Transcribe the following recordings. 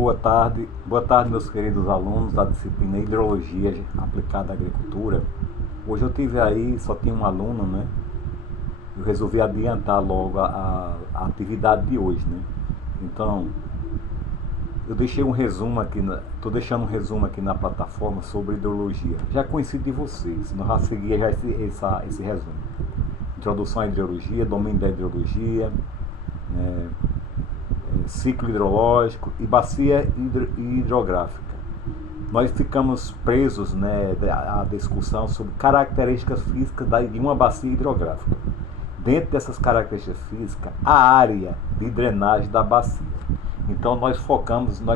Boa tarde, meus queridos alunos da disciplina Hidrologia aplicada à Agricultura. Hoje eu tive aí, só tinha um aluno, né? Eu resolvi adiantar logo a atividade de hoje, né? Então, eu deixei um resumo aqui, estou deixando um resumo aqui na plataforma sobre hidrologia. Já conhecido de vocês, nós já seguia já esse resumo. Introdução à hidrologia, domínio da hidrologia, né? Ciclo hidrológico e bacia hidrográfica. Nós ficamos presos, né, à discussão sobre características físicas de uma bacia hidrográfica. Dentro dessas características físicas, a área de drenagem da bacia. Então nós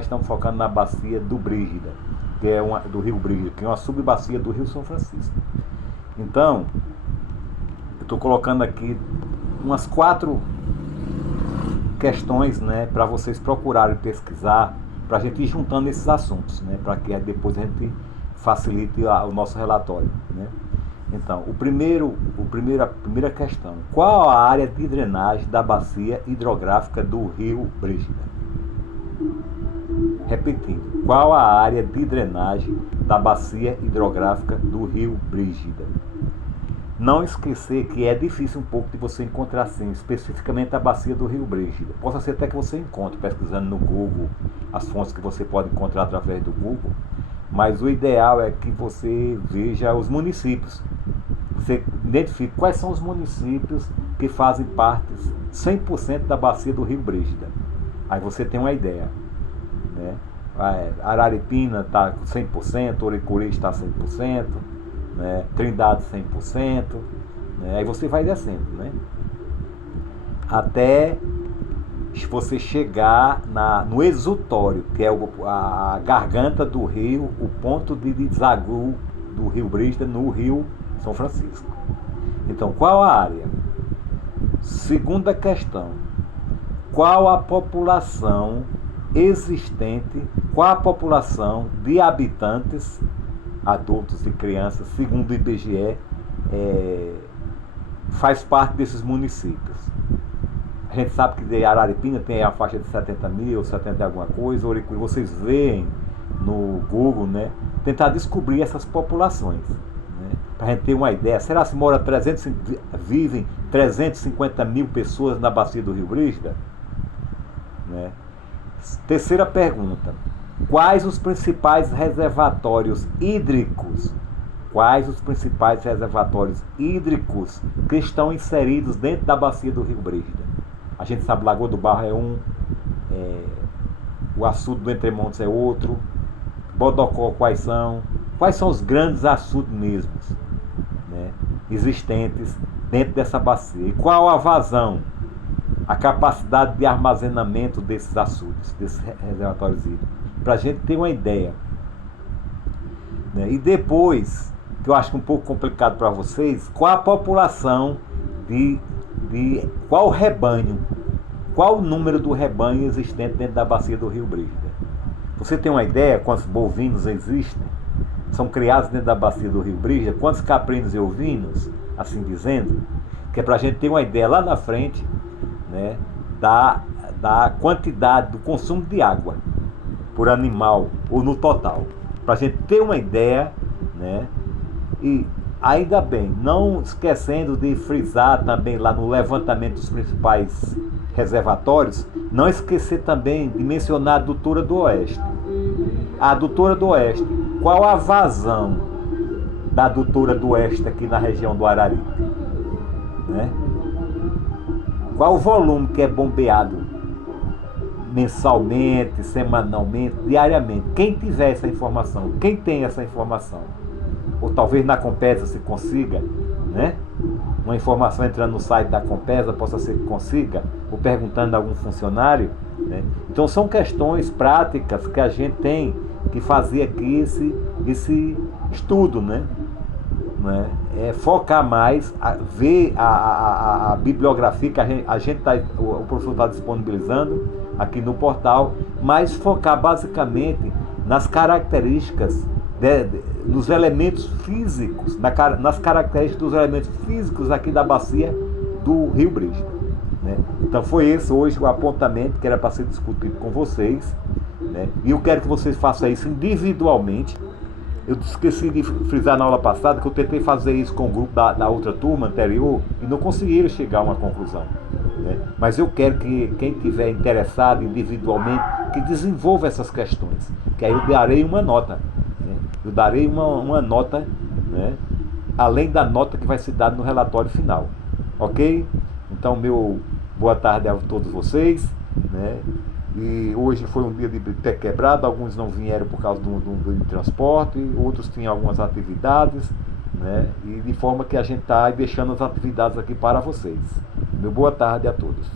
estamos focando na bacia do Brígida, que é do Rio Brígida, que é uma subbacia do Rio São Francisco. Então, eu estou colocando aqui umas 4 questões, né, para vocês procurarem pesquisar, para a gente ir juntando esses assuntos, né, para que depois a gente facilite o nosso relatório, né. Então, a primeira questão: qual a área de drenagem da bacia hidrográfica do Rio Brígida? Repetindo, qual a área de drenagem da bacia hidrográfica do Rio Brígida? Não esquecer que é difícil um pouco de você encontrar assim, especificamente a bacia do Rio Brígida. Possa ser até que você encontre pesquisando no Google, as fontes que você pode encontrar através do Google, mas o ideal é que você veja os municípios. Você identifique quais são os municípios que fazem parte 100% da bacia do Rio Brígida. Aí você tem uma ideia, né? Araripina está 100%, Oricuri está 100%, né? Trindade 100%, né? Aí você vai descendo, né? Até você chegar no exutório, que é a garganta do rio, o ponto de desaguo do Rio Brígida no Rio São Francisco. Então, qual a área? Segunda questão: qual a população existente, qual a população de habitantes adultos e crianças, segundo o IBGE, faz parte desses municípios? A gente sabe que de Araripina tem a faixa de 70 mil, 70 e alguma coisa, Oricuri, vocês veem no Google, né? Tentar descobrir essas populações, né? Para a gente ter uma ideia. Será que vivem 350 mil pessoas na bacia do Rio Brígida? Né? Terceira pergunta: quais os principais reservatórios hídricos? Quais os principais reservatórios hídricos que estão inseridos dentro da bacia do Rio Brígida? A gente sabe, Lagoa do Barro é um, o açude do Entremontes é outro, Bodocó quais são? Quais são os grandes açudes mesmos, né, existentes dentro dessa bacia? E qual a vazão, a capacidade de armazenamento desses açudes, desses reservatórios hídricos? Para a gente ter uma ideia, né? E depois, que eu acho que é um pouco complicado para vocês, qual a população qual rebanho, qual o número do rebanho existente dentro da bacia do Rio Brígida? Você tem uma ideia quantos bovinos existem? São criados dentro da bacia do Rio Brígida? Quantos caprinos e ovinos, assim dizendo? Que é para a gente ter uma ideia lá na frente, né, da quantidade do consumo de água por animal ou no total, para a gente ter uma ideia, né? E ainda bem, não esquecendo de frisar também lá no levantamento dos principais reservatórios, não esquecer também de mencionar a Adutora do Oeste. A Adutora do Oeste, qual a vazão da Adutora do Oeste aqui na região do Araripe, né? Qual o volume que é bombeado mensalmente, semanalmente, diariamente? Quem tiver essa informação, quem tem essa informação? Ou talvez na Compesa se consiga, né? Uma informação entrando no site da Compesa, possa ser que consiga, ou perguntando a algum funcionário, né? Então são questões práticas que a gente tem que fazer aqui esse estudo, né? Focar mais, ver a bibliografia que o professor está disponibilizando aqui no portal, mas focar basicamente nas características nos elementos físicos, nas características dos elementos físicos aqui da bacia do Rio Brígida, né? Então foi esse hoje o apontamento que era para ser discutido com vocês. né? E eu quero que vocês façam isso individualmente. Eu esqueci de frisar na aula passada que eu tentei fazer isso com o grupo da outra turma anterior e não conseguiram chegar a uma conclusão, né? Mas eu quero que quem tiver interessado individualmente, que desenvolva essas questões, que aí eu darei uma nota, né? Eu darei uma nota, né? Além da nota que vai ser dada no relatório final, ok? Então, meu boa tarde a todos vocês, né? E hoje foi um dia de pé quebrado, alguns não vieram por causa do transporte, outros tinham algumas atividades, né? E de forma que a gente está deixando as atividades aqui para vocês. Meu boa tarde a todos.